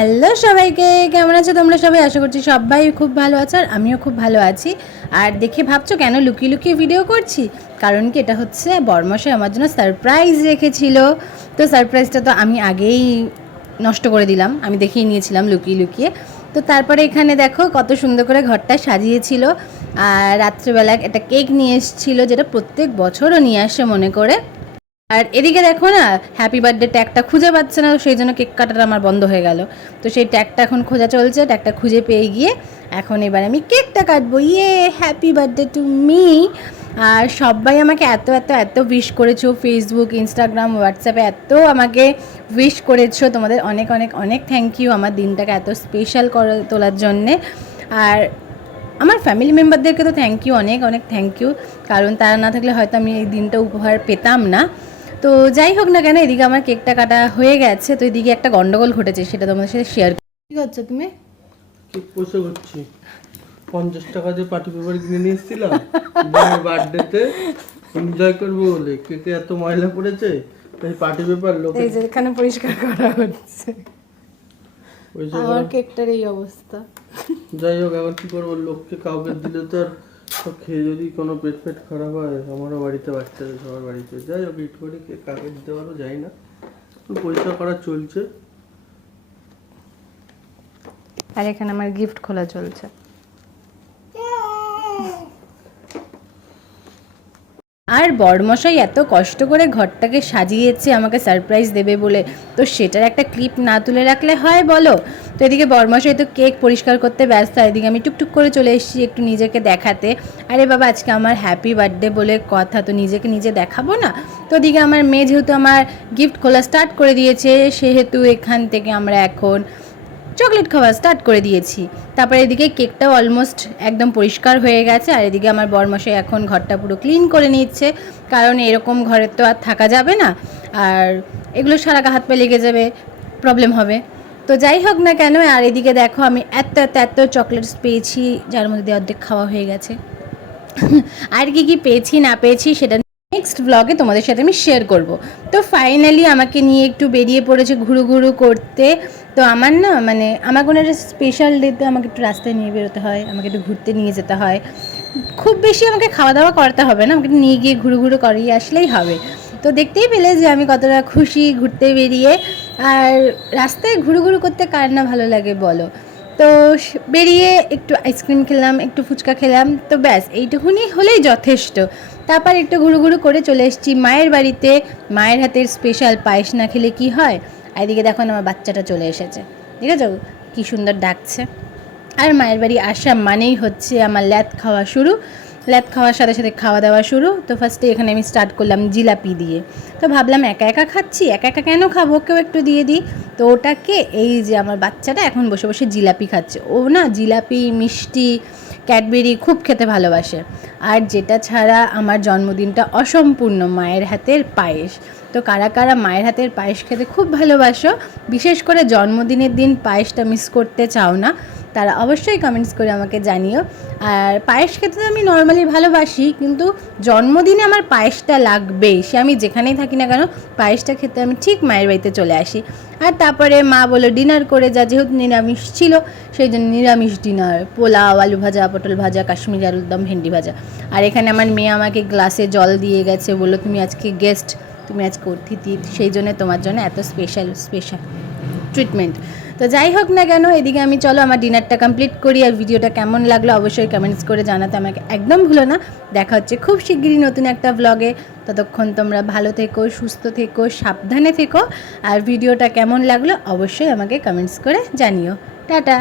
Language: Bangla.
হ্যালো সবাইকে, কেমন আছো তোমরা সবাই? আশা করছি সবাই খুব ভালো আছো আর আমিও খুব ভালো আছি। আর দেখে ভাবছো কেন লুকিয়ে লুকিয়ে ভিডিও করছি? কারণ কি, এটা হচ্ছে বরমশাই আমার জন্য সারপ্রাইজ রেখেছিল। তো সারপ্রাইজটা তো আমি আগেই নষ্ট করে দিলাম, আমি দেখিয়ে নিয়েছিলাম লুকিয়ে লুকিয়ে। তো তারপরে এখানে দেখো কত সুন্দর করে ঘরটা সাজিয়েছিল। আর রাত্রেবেলা একটা কেক নিয়ে এসেছিলো, যেটা প্রত্যেক বছরও নিয়ে আসে মনে করে। আর এদিকে দেখো না, হ্যাপি বার্থডে ট্যাগটা খুঁজে পাচ্ছে না, সেই জন্য কেক কাটাটা আমার বন্ধ হয়ে গেল। তো সেই ট্যাগটা এখন খোঁজা চলছে, ট্যাগটা খুঁজে পেয়ে গিয়ে এখন এবার আমি কেকটা কাটবো। ইয়ে, হ্যাপি বার্থডে টু মি। আর সবাই আমাকে এত এত এত উইশ করেছো, ফেসবুক, ইনস্টাগ্রাম, হোয়াটসঅ্যাপে এত আমাকে উইশ করেছো। তোমাদের অনেক অনেক অনেক থ্যাংক ইউ আমার দিনটাকে এত স্পেশাল করে তোলার জন্যে। আর আমার ফ্যামিলি মেম্বারদেরকে তো থ্যাংক ইউ, অনেক অনেক থ্যাংক ইউ, কারণ তারা না থাকলে হয়তো আমি এই দিনটা উপহার পেতাম না। তো যাই হোক না কেন, এদিকে আমার কেকটা কাটা হয়ে গেছে। তো এদিকে একটা গন্ডগোল ঘটেছে, সেটা তোমাদের সাথে শেয়ার করি। কি করছো তুমি? কেক বসে করছি। 50 টাকা দিয়ে পার্টি পেপার কিনে নিয়ে এসেছিলাম বার্থডেতে এনজয় করবো বলে। কেকে এত ময়লা পড়েছে, তাই পার্টি পেপার লোক এই যে এখানে পরিষ্কার করা হচ্ছে, আমার কেকটার এই অবস্থা। যাই হোক, এখন কি করবো, লোককে কাউকে দিলে তো আর সব খেয়ে যদি কোনো পেট খারাপ হয়, আমারও বাড়িতে বাচ্চাদের সবার বাড়িতে। যাই হোক, ইট করে কেক কাকে দিতে পারো যাই না, পরিষ্কার করা চলছে। আর এখানে আমার গিফট খোলা চলছে। আর বড়মশাই এত কষ্ট করে ঘরটাকে সাজিয়েছে আমাকে সারপ্রাইজ দেবে বলে, তো সেটার একটা ক্লিপ না তুলে রাখলে হয় বলো? তো এদিকে বড়মশাই তো কেক পরিষ্কার করতে ব্যস্ত, আর এদিকে আমি টুকটুক করে চলে এসেছি একটু নিজেকে দেখাতে। আরে বাবা, আজকে আমার হ্যাপি বার্থডে বলে কথা, তো নিজেকে নিজে দেখাবো না? তো এদিকে আমার মেয়ে যেহেতু আমার গিফট খোলা স্টার্ট করে দিয়েছে, সেহেতু এখান থেকে আমরা এখন চকলেট খাওয়া স্টার্ট করে দিয়েছি। তারপরে এদিকে কেকটাও অলমোস্ট একদম পরিষ্কার হয়ে গেছে। আর এদিকে আমার বরমশাই এখন ঘরটা পুরো ক্লিন করে নিচ্ছে, কারণ এরকম ঘরে তো আর থাকা যাবে না, আর এগুলো সারা হাত পা লেগে যাবে, প্রবলেম হবে। তো যাই হোক না কেন, আর এদিকে দেখো আমি এত এত এত চকলেটস পেয়েছি, যার মধ্যে অর্ধেক খাওয়া হয়ে গেছে। আর কি কি পেয়েছি না পেয়েছি সেটা নেক্সট ব্লগে তোমাদের সাথে আমি শেয়ার করব। তো ফাইনালি আমাকে নিয়ে একটু বেরিয়ে পড়েছে ঘুরু ঘুরু করতে। তো আমার না মানে আমার কোনো একটা স্পেশাল ডেতে আমাকে একটু রাস্তায় নিয়ে বেরোতে হয়, আমাকে একটু ঘুরতে নিয়ে যেতে হয়। খুব বেশি আমাকে খাওয়া দাওয়া করতে হবে না, আমাকে নিয়ে গিয়ে ঘুরু ঘুরু করিয়ে আসলেই হবে। তো দেখতেই পেলে যে আমি কতটা খুশি ঘুরতে বেরিয়ে। আর রাস্তায় ঘুরু ঘুরু করতে কার না ভালো লাগে বলো? তো বেরিয়ে একটু আইসক্রিম খেলাম, একটু ফুচকা খেলাম, তো ব্যাস এইটুকুনি হলেই যথেষ্ট। তারপর একটু ঘুরু ঘুরু করে চলে এসেছি মায়ের বাড়িতে। মায়ের হাতের স্পেশাল পায়েস না খেলে কি হয়? আর এদিকে দেখো আমার বাচ্চাটা চলে এসেছে, ঠিক আছে, কী সুন্দর ডাকছে। আর মায়ের বাড়ি আসা মানেই হচ্ছে আমার ল্যাদ খাওয়া শুরু, ল্যাদ খাওয়ার সাথে সাথে খাওয়া দাওয়া শুরু। তো ফার্স্টে এখানে আমি স্টার্ট করলাম জিলাপি দিয়ে। তো ভাবলাম একা একা খাচ্ছি, একা একা কেন খাবো, কেউ একটু দিয়ে দিই। তো ওটাকে এই যে আমার বাচ্চাটা এখন বসে বসে জিলাপি খাচ্ছে। ও না জিলাপি, মিষ্টি, ক্যাডবেরি খুব খেতে ভালোবাসে। আর যেটা ছাড়া আমার জন্মদিনটা অসম্পূর্ণ, মায়ের হাতের পায়েস। তো কারা কারা মায়ের হাতের পায়েস খেতে খুব ভালোবাসো, বিশেষ করে জন্মদিনের দিন পায়েসটা মিস করতে চাও না, তারা অবশ্যই কমেন্টস করে আমাকে জানিও। আর পায়েস খেতে তো আমি নর্মালি ভালোবাসি, কিন্তু জন্মদিনে আমার পায়েসটা লাগবেই, সে আমি যেখানেই থাকি না কেন পায়েসটা খেতে আমি ঠিক মায়ের বাড়িতে চলে আসি। আর তারপরে মা বললো ডিনার করে যা, যেহেতু নিরামিষ ছিল সেই জন্য নিরামিষ ডিনার, পোলাও, আলু ভাজা, পটল ভাজা, কাশ্মীরি আলুর দম, ভেন্ডি ভাজা। আর এখানে আমার মেয়ে আমাকে গ্লাসে জল দিয়ে গেছে, বললো তুমি আজকে গেস্ট, তুমি আজকে অতিথি, সেই জন্য তোমার জন্য এত স্পেশাল স্পেশাল ট্রিটমেন্ট। তো যাই হোক না কেন, এদিকে আমি চলো আমার ডিনারটা কমপ্লিট করি। আর ভিডিওটা কেমন লাগলো অবশ্যই কমেন্টস করে জানাতে আমাকে একদম ভুলো না। দেখা হচ্ছে খুব শিগগিরই নতুন একটা ব্লগে। ততক্ষণ তোমরা ভালো থেকো, সুস্থ থেকো, সাবধানে থেকো। আর ভিডিওটা কেমন লাগলো অবশ্যই আমাকে কমেন্টস করে জানিও। টাটা।